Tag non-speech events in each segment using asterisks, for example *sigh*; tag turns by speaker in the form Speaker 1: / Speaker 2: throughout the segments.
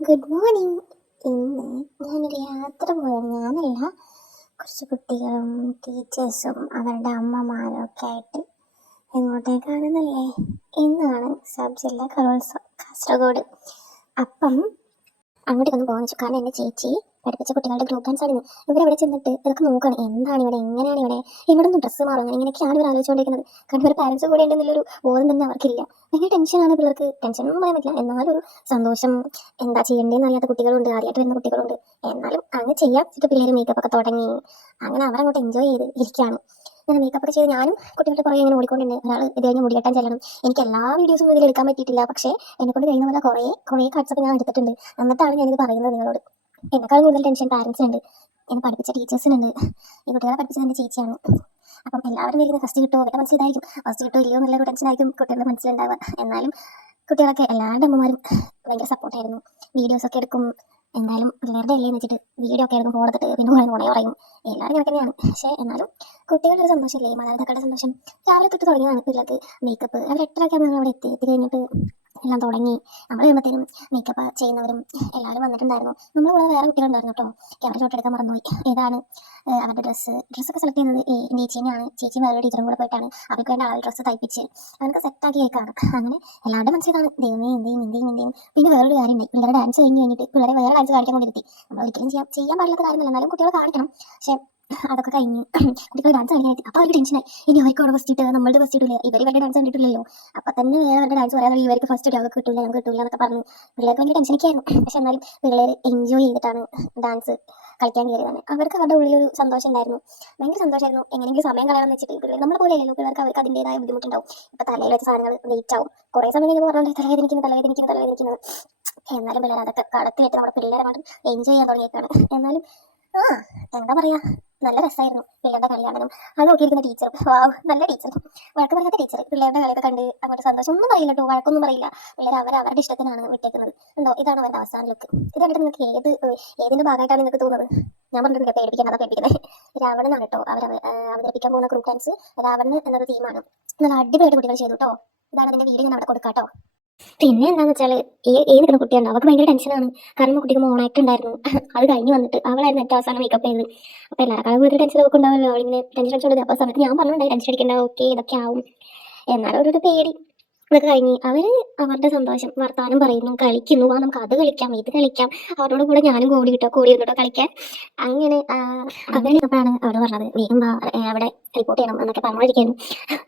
Speaker 1: Good morning ഇന്ന് ഞാനൊരു യാത്ര പോയത് ഞാനല്ല കുറച്ച് കുട്ടികളും ടീച്ചേഴ്സും അവരുടെ അമ്മമാരും ഒക്കെ ആയിട്ട് എങ്ങോട്ടേക്കാണെന്നല്ലേ ഇന്നാണ് സബ് ജില്ലാ കലോത്സവം കാസർഗോഡ്. അപ്പം അങ്ങോട്ടേക്കൊന്ന് വെച്ചു. കാരണം എന്റെ ചേച്ചി പഠിപ്പിച്ച കുട്ടികളുടെ ഗ്രൂപ്പ് ഡാൻസ് ആയിരുന്നു. ഇവരവിടെ ചെന്നിട്ട് ഇതൊക്കെ നോക്കണം എന്താണ് ഇവിടെ? എങ്ങനെയാണ് ഇവിടെ? ഇവിടെ നിന്ന് ഡ്രസ്സ് മാറും. അങ്ങനെ ഇങ്ങനെയൊക്കെയാണ് ഇവർ ആലോചിച്ചുകൊണ്ടിരിക്കുന്നത്. കാരണം ഇവർ പാരൻസ് കൂടെ ഉണ്ടെന്നുള്ളൊരു ബോധം തന്നെ അവർക്കില്ല. ഭയങ്കര ടെൻഷനാണ് പിള്ളേർക്ക്. ടെൻഷനൊന്നും പറയാൻ പറ്റില്ല. എന്നാലും ഒരു സന്തോഷം. എന്താ ചെയ്യേണ്ടതെന്ന് അറിയാത്ത കുട്ടികളുണ്ട്. ആദ്യമായിട്ട് വരുന്ന കുട്ടികളുണ്ട്. എന്നാലും അങ്ങ് ചെയ്യാം. ഇത് പിള്ളേർ മേക്കപ്പ് ഒക്കെ തുടങ്ങി. അങ്ങനെ അങ്ങോട്ട് എൻജോയ് ചെയ്ത് ഇരിക്കുകയാണ്. അങ്ങനെ മേക്കപ്പ് ഒക്കെ ചെയ്ത് ഞാനും കുട്ടികളുടെ പുറകെ ഇങ്ങനെ ഓടിക്കൊണ്ടുണ്ട് ഒരാൾ ഇത് കഴിഞ്ഞ് മുടി കെട്ടാൻ ചെല്ലണം. എനിക്ക് എല്ലാ വീഡിയോസും ഇതിൽ എടുക്കാൻ പറ്റിയിട്ടില്ല. പക്ഷേ എന്നെക്കൊണ്ട് കഴിയുന്ന പോലെ കുറേ കുറേ കാർഡ്സ് ഞാൻ എടുത്തിട്ടുണ്ട്. എന്നിട്ടാണ് ഞാനിത് പറയുന്നത് നിങ്ങളോട്. എന്നെക്കാളും കൂടുതൽ ടെൻഷൻ പാരൻസിനുണ്ട് എന്നെ പഠിപ്പിച്ച ടീച്ചേഴ്സിനുണ്ട് ഈ കുട്ടികളെ പഠിപ്പിച്ചത് എന്റെ ചേച്ചിയാണ് അപ്പം എല്ലാവരും വരുന്നത് ഫസ്റ്റ് കിട്ടുമോ അവരുടെ മനസ്സിലായിരിക്കും ഫസ്റ്റ് കിട്ടുമോ ഇല്ലയോ എന്നുള്ള ടെൻഷനായിരിക്കും കുട്ടികളുടെ മനസ്സിലുണ്ടാവുക എന്നാലും കുട്ടികളൊക്കെ എല്ലാവരുടെ അമ്മമാരും ഭയങ്കര സപ്പോർട്ടായിരുന്നു വീഡിയോസൊക്കെ എടുക്കും എന്തായാലും പിള്ളേരുടെ അല്ലേ വെച്ചിട്ട് വീഡിയോ ഒക്കെ എടുക്കും ഫോൺ പിന്നെ കുറേ നുണയെ പറയും എല്ലാവരും കിടക്കുന്നതാണ് പക്ഷേ എന്നാലും കുട്ടികളുടെ ഒരു സന്തോഷമില്ലേ മാതാപിതാക്കളുടെ സന്തോഷം രാവിലെ തൊട്ട് തുടങ്ങിയതാണ് പിള്ളേർക്ക് മേക്കപ്പ് അവർ എട്ടരൊക്കെ നമ്മൾ അവിടെ എത്തി എത്തി കഴിഞ്ഞിട്ട് എല്ലാം തുടങ്ങി. നമ്മൾ വരുമ്പോഴത്തേനും മേക്കപ്പ് ചെയ്യുന്നവരും എല്ലാവരും വന്നിട്ടുണ്ടായിരുന്നു. നമ്മൾ കൂടെ വേറെ കുട്ടികളുണ്ടായിരുന്നു കേട്ടോ ക്യാമറ ഷോട്ട് എടുക്കാൻ മറന്നുപോയി. ഏതാണ്? അവരുടെ ഡ്രസ്സ് ഡ്രസ്സൊക്കെ സെലക്ട് ചെയ്യുന്നത് ചേച്ചീനെയാണ് ചേച്ചി വേറെ ടീച്ചറും കൂടെ പോയിട്ടാണ്. അവർക്ക് വേണ്ട ആൾ ഡ്രസ്സ് തയ്പ്പിച്ച്. അവർക്ക് സെറ്റാക്കി കേൾക്കാണ് അങ്ങനെ എല്ലാവരുടെ മനസ്സിലാണ് ദൈവമേ എന്തെയും എന്തെയും എന്തെയും. പിന്നെ വേറൊരു കാര്യം ഉണ്ട് പിള്ളേരെ ഡാൻസ് കഴിഞ്ഞ് കഴിഞ്ഞിട്ട് പിള്ളേരെ വേറെ ഡാൻസ് കാണിക്കാൻ കൊണ്ടിരുത്തി നമ്മൾ ഒരിക്കലും ചെയ്യാൻ ചെയ്യാൻ പാടില്ലാത്ത കാര്യമല്ല. എന്നാലും കുട്ടികളെ കാണിക്കണം. പക്ഷേ അതൊക്കെ കഴിഞ്ഞ് കുട്ടികൾ ഡാൻസ് കളിക്കാനായിട്ട്. അപ്പോൾ അവർക്ക് ടെൻഷനായി ഇനി അവർക്ക് അവിടെ ഫസ്റ്റ് ഇട്ട് നമ്മളുടെ ഫസ്റ്റ് ഇട്ടില്ല ഇവർ ഇവരുടെ ഡാൻസ് കണ്ടിട്ടില്ലല്ലോ. അപ്പോൾ തന്നെ വേറെ അവരുടെ ഡാൻസ് പറയാൻ ഇവർക്ക് ഫസ്റ്റ് ഇട്ട് അവർക്ക് കിട്ടില്ല നമുക്ക് കിട്ടില്ല എന്നൊക്കെ പറഞ്ഞു. പിള്ളേർക്ക് വലിയ ടെൻഷനൊക്കെ ആയിരുന്നു പക്ഷെ എന്നാലും പിള്ളേർ എൻജോയ് ചെയ്തിട്ടാണ് ഡാൻസ് കളിക്കാൻ കയറിയതാണ് അവർക്ക് അവരുടെ ഉള്ളിലൊരു സന്തോഷം ഉണ്ടായിരുന്നു. ഭയങ്കര സന്തോഷമായിരുന്നു എങ്ങനെയെങ്കിലും സമയം കളയണമെന്ന് വെച്ചിട്ട് പിള്ളേർ നമ്മളെ പോലെ അല്ലല്ലോ പിള്ളേർക്ക് അവർക്ക് അതിന്റെതായ ബുദ്ധിമുട്ടുണ്ടാവും. ഇപ്പോൾ തലയിൽ വെച്ച സാധനങ്ങൾ വെയിറ്റ് ആവും. കുറേ സമയം കഴിഞ്ഞ് പറഞ്ഞിട്ട് തലവേദനിക്കുന്നു തലവേദനിക്കുന്നു തലവേദനിക്കുന്നത് എന്നാലും പിള്ളേർ അതൊക്കെ കടത്തിയിട്ട് നമ്മുടെ പിള്ളേരെ അങ്ങോട്ട് എൻജോയ് ചെയ്യാൻ തുടങ്ങിയേക്കാണ്. എന്നാലും ആ എന്താ പറയാ? നല്ല രസമായിരുന്നു പിള്ളേരുടെ കളി കാണാനും. അത് നോക്കിയിരിക്കുന്ന ടീച്ചർ വാവ് നല്ല ടീച്ചർ വഴക്ക് പറയാത്ത ടീച്ചർ പിള്ളേരുടെ കളിയൊക്കെ കണ്ട് അങ്ങോട്ട് സന്തോഷം. ഒന്നും പറയില്ല കേട്ടോ. വഴക്കൊന്നും പറയില്ല. പിള്ളേർ അവർ അവരുടെ ഇഷ്ടത്തിനാണ് വിട്ടേക്കുന്നത്. എന്തോ ഇതാണ് അവരുടെ അവസാന ലുക്ക് ഇത് കണ്ടിട്ട് നിങ്ങൾക്ക് ഏത് ഏതിന്റെ ഭാഗമായിട്ടാണ് നിങ്ങൾക്ക് തോന്നുന്നത്? ഞാൻ പറഞ്ഞിട്ടുണ്ട് പേടിപ്പിക്കാൻ അതാ പേടിപ്പിക്കുന്നത് *laughs* രാവണനാണ് കേട്ടോ അവർ അവതരിപ്പിക്കാൻ പോകുന്ന ഡാൻസ് രാവണൻ എന്നൊരു തീമാണ് നല്ല അടിപൊളിയായിട്ട് കുട്ടികൾ ചെയ്തു കേട്ടോ. ഇതാണ് അതിന്റെ വീഡിയോ ഞാൻ അവിടെ കൊടുക്കാം കേട്ടോ പിന്നെ എന്താന്ന് വെച്ചാൽ ഈ ഏ നിൽക്കുന്ന കുട്ടിയാണ് അവൾക്ക് ഭയങ്കര ടെൻഷനാണ് കാരണം കുട്ടിക്ക് മോണാക്ട് ഉണ്ടായിരുന്നു. *laughs* അത് കഴിഞ്ഞ് വന്നിട്ട് അവളായിരുന്നു ഏറ്റവും അവസാനം മേക്കപ്പ് ചെയ്തത്. അപ്പോൾ എല്ലാവർക്കും കൂടുതൽ ടെൻഷൻ ഒക്കെ ഉണ്ടാവുമല്ലോ. അവളിങ്ങനെ ടെൻഷൻ അടിച്ചോളൂ അപ്പോൾ സമയത്ത് ഞാൻ പറഞ്ഞിട്ടുണ്ടായി ടെൻഷൻ അടിക്കണ്ട ഓക്കെ ഇതൊക്കെ ആവും. എന്നാലും ഒരു പേടി. ഇതൊക്കെ കഴിഞ്ഞ് അവർ അവരുടെ സന്തോഷം വർത്താനം പറയുന്നു കളിക്കുന്നു. ആ നമുക്ക് അത് കളിക്കാം ഇത് കളിക്കാം. അവരോട് കൂടെ ഞാനും കൂടി കിട്ടോ കൂടി വന്നിട്ടോ കളിക്കാൻ. അങ്ങനെ അവരിപ്പോഴാണ് അവിടെ പറഞ്ഞത് വേഗം ഏ, അവിടെ റിപ്പോർട്ട് ചെയ്യണം എന്നൊക്കെ പറഞ്ഞോണ്ടിരിക്കുന്നു.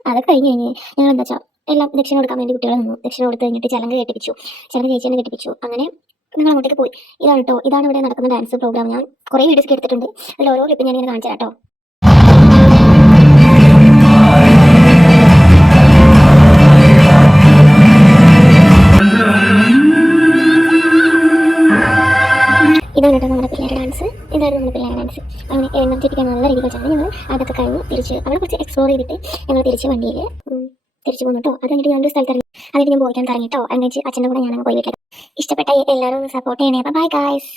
Speaker 1: അതൊക്കെ കഴിഞ്ഞ് കഴിഞ്ഞ് ഞങ്ങൾ എന്താ വെച്ചാൽ എല്ലാം ദക്ഷിണ കൊടുക്കാൻ വേണ്ടി കുട്ടികളെ നിന്നു. ദക്ഷിണ കൊടുത്ത് കഴിഞ്ഞിട്ട് ചലങ്ക കെട്ടിപ്പിച്ചു. ചലങ്ക ചേച്ചി തന്നെ കെട്ടിപ്പിച്ചു. അങ്ങനെ നിങ്ങൾ അങ്ങോട്ടേക്ക് പോയി. ഇതാണ് കേട്ടോ ഇതാണ് ഇവിടെ നടക്കുന്ന ഡാൻസ് പ്രോഗ്രാം ഞാൻ കുറേ വീഡിയോസ് എടുത്തിട്ടുണ്ട്. അതിൽ ഓരോ ക്ലിപ്പ് ഞാൻ ഇങ്ങനെ കാണിച്ചു കേട്ടോ ഇതാണ് കേട്ടോ നമ്മുടെ പിള്ളേരുടെ ഡാൻസ് ഇതാണ് നമ്മുടെ പിള്ളേരുടെ ഡാൻസ് അങ്ങനെ എനർജറ്റിക്കാൻ നല്ല രീതിയിൽ ഞങ്ങൾ അതൊക്കെ കഴിഞ്ഞ് തിരിച്ച് അവിടെ കുറച്ച് എക്സ്പ്ലോർ ചെയ്തിട്ട് ഞങ്ങൾ തിരിച്ച് വണ്ടിയിൽ തിരിച്ചു പോകുന്നു കേട്ടോ അത് കഴിഞ്ഞിട്ട് ഞാനൊരു സ്ഥലത്ത് ഇറങ്ങി. അതിന് ഞാൻ പോയിക്കാൻ തുടങ്ങിട്ടോ അതിന് അച്ഛന്റെ കൂടെ ഞാൻ പോയി വീട്ടിൽ ഇഷ്ടപ്പെട്ട എല്ലാവരും സപ്പോർട്ട് ചെയ്യണേ. അപ്പൊ ബൈ ഗായ്സ്